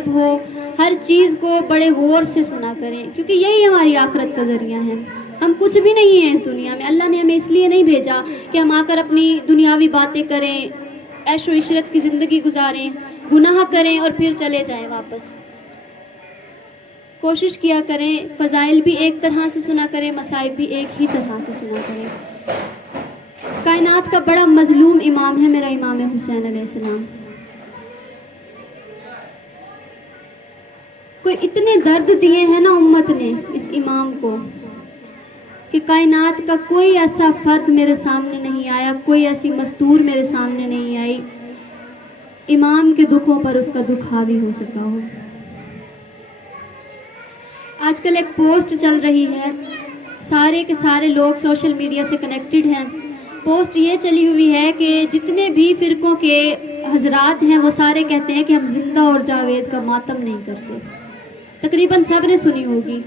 مصائب ہو, ہر چیز کو بڑے غور سے سنا کریں, کیونکہ یہی ہماری آخرت کا ذریعہ ہے. ہم کچھ بھی نہیں ہیں اس دنیا میں. اللہ نے ہمیں اس لیے نہیں بھیجا کہ ہم آ کر اپنی دنیاوی باتیں کریں, عیش و عشرت کی زندگی گزاریں, گناہ کریں اور پھر چلے جائیں واپس. کوشش کیا کریں فضائل بھی ایک طرح سے سنا کریں, مصائب بھی ایک ہی طرح سے سنا کریں. کائنات کا بڑا مظلوم امام ہے میرا امام حسین علیہ السلام. کوئی اتنے درد دیے ہیں نا امت نے اس امام کو کہ کائنات کا کوئی ایسا فرد میرے سامنے نہیں آیا, کوئی ایسی مستور میرے سامنے نہیں آئی امام کے دکھوں پر اس کا دکھ حاوی ہو سکا ہو. آج کل ایک پوسٹ چل رہی ہے, سارے کے سارے لوگ سوشل میڈیا سے کنیکٹڈ ہیں. پوسٹ یہ چلی ہوئی ہے کہ جتنے بھی فرقوں کے حضرات ہیں وہ سارے کہتے ہیں کہ ہم زندہ اور جاوید کا ماتم نہیں کرتے. تقریباً سب نے سنی ہوگی.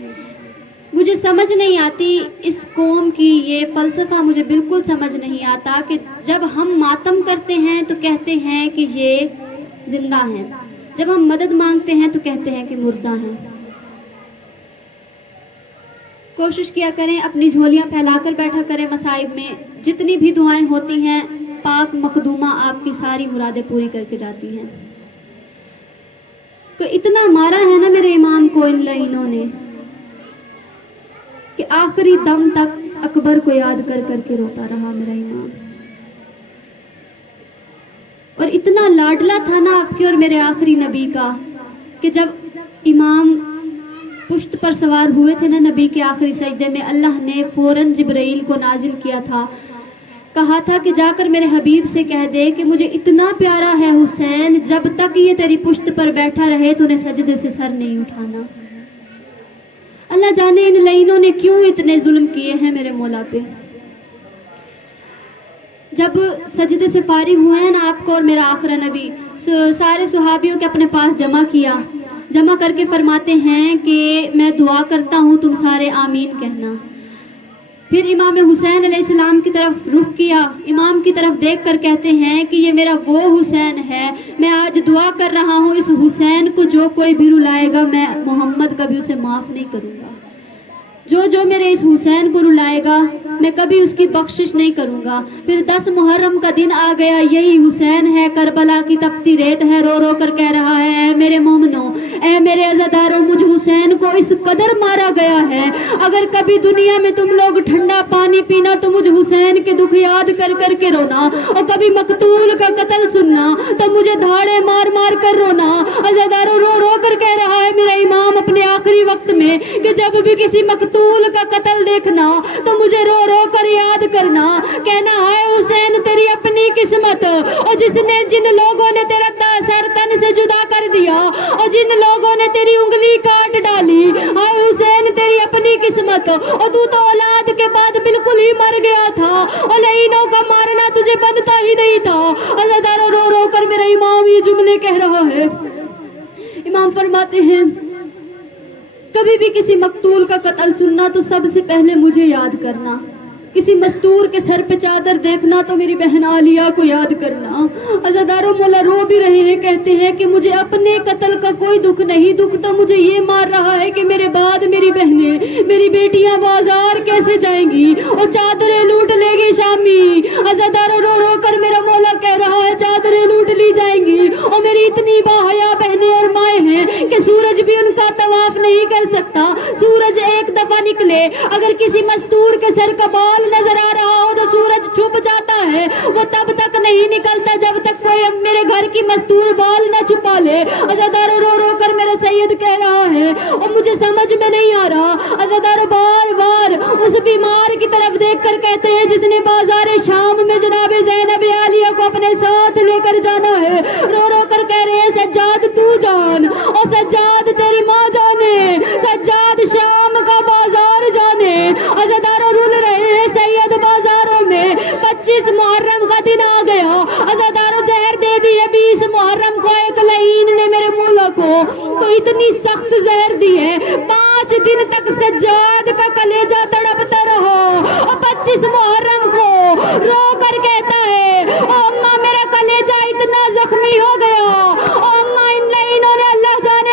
مجھے سمجھ نہیں آتی اس قوم کی یہ فلسفہ, مجھے بالکل سمجھ نہیں آتا کہ جب ہم ماتم کرتے ہیں تو کہتے ہیں کہ یہ زندہ ہیں, جب ہم مدد مانگتے ہیں تو کہتے ہیں کہ مردہ ہیں. کوشش کیا کریں اپنی جھولیاں پھیلا کر بیٹھا کریں مصائب میں. جتنی بھی دعائیں ہوتی ہیں پاک مخدومہ آپ کی ساری مرادیں پوری کر کے جاتی ہیں. تو اتنا مارا ہے نا میرے امام کو ان لعینوں نے کہ آخری دم تک اکبر کو یاد کر کر کے روتا رہا میرا امام. اور اتنا لاڈلا تھا نا آپ کے اور میرے آخری نبی کا کہ جب امام پشت پر سوار ہوئے تھے نا نبی کے آخری سجدے میں, اللہ نے فوراً جبرائیل کو نازل کیا تھا, کہا تھا کہ جا کر میرے حبیب سے کہہ دے کہ مجھے اتنا پیارا ہے حسین, جب تک یہ تیری پشت پر بیٹھا رہے تو انہیں سجدے سے سر نہیں اٹھانا. اللہ جانے ان لعینوں نے کیوں اتنے ظلم کیے ہیں میرے مولا پہ. جب سجدے سے فارغ ہوئے ہیں نا آپ کو اور میرا آخری نبی, سارے صحابیوں کے اپنے پاس جمع کر کے فرماتے ہیں کہ میں دعا کرتا ہوں تم سارے آمین کہنا. پھر امام حسین علیہ السلام کی طرف رخ کیا, امام کی طرف دیکھ کر کہتے ہیں کہ یہ میرا وہ حسین ہے, میں آج دعا کر رہا ہوں اس حسین کو جو کوئی بھی رلائے گا میں محمد کبھی اسے معاف نہیں کروں گا. جو میرے اس حسین کو رلائے گا میں کبھی اس کی بخشش نہیں کروں گا. پھر 10 محرم کا دن آ گیا, یہی حسین ہے, کربلا کی تپتی ریت ہے, رو رو کر کہہ رہا ہے اے میرے مومنوں, اے میرے عزاداروں, مجھ حسین کو اس قدر مارا گیا ہے, اگر کبھی دنیا میں تم لوگ ٹھنڈا پانی پینا تو مجھ حسین کے دکھ یاد کر کر کے رونا, اور کبھی مقتول کا قتل سننا تو مجھے دھاڑے مار مار کر رونا. عزاداروں رو رو کر کہہ رہا ہے میرا امام اپنے آخری وقت میں کہ جب بھی کسی مقتول کا قتل دیکھنا تو مجھے رو رو کر یاد کرنا, کہنا ہائے حسین تیری اپنی قسمت, اور جن لوگوں نے تیرا سر تن سے جدا کر دیا اور جن لوگوں نے تیری انگلی کاٹ ڈالی, ہائے حسین تیری اپنی قسمت, اور تو اولاد کے بعد بالکل ہی مر گیا تھا, اور لعینوں کا مارنا تجھے بنتا ہی نہیں تھا. عزاداروں رو رو کر میرا امام یہ جملے کہہ رہا ہے. امام فرماتے ہیں کبھی بھی کسی مقتول کا قتل سننا تو سب سے پہلے مجھے یاد کرنا, کسی مستور کے سر پہ چادر دیکھنا تو میری بہن عالیہ کو یاد کرنا. عزاداروں مولا رو بھی رہے ہیں, کہتے ہیں کہ مجھے اپنے قتل کا کوئی دکھ نہیں, دکھ تو مجھے یہ مار رہا ہے کہ میرے بعد میری بہنیں, میری بیٹیاں بازار کیسے جائیں گی اور چادریں لوٹ لے گی شامی. عزاداروں رو رو کر میرا مولا کہہ رہا ہے چادریں لوٹ لی جائیں گی, اور میری اتنی باحیا بہنیں اور مائیں ہیں کہ سورج بھی ان کا طواف نہیں کر سکتا. سورج ایک دفعہ نکلے, اگر کسی مستور کے سر کا بال نظر آ رہا ہو تو سورج چھپ جاتا ہے, وہ تب تک نہیں نکلتا جب تک کوئی میرے گھر کی مستور بال نہ چھپا لے. عزاداروں رو رو کر میرا سید کہہ رہا ہے اور مجھے سمجھ میں نہیں آ رہا. عزاداروں بار بار اس بیمار کی طرف دیکھ کر کہتے ہیں جس نے بازار شام میں جناب زینب عالیہ کو اپنے ساتھ لے کر جانا ہے, رو رو کر کہہ رہے ہیں سجاد تو جان, اور سجاد تیری ماں جانے, سجاد شام کا بازار جانے. عزاداروں رول رہے ہیں سید بازاروں میں. 25 محرم کا دن آ گیا, عزاداروں زہر دے دی ہے 20 محرم کو ایک لعین نے میرے مولا کو, تو اتنی سخت زہر دی ہے 5 دن تک سجاد کا کلیجہ تڑپتا رہا, اور 25 محرم کو رو کر کہتا ہے اماں میرا کلیجہ اتنا زخمی ہو گیا, اماں ان لعینوں نے اللہ جانے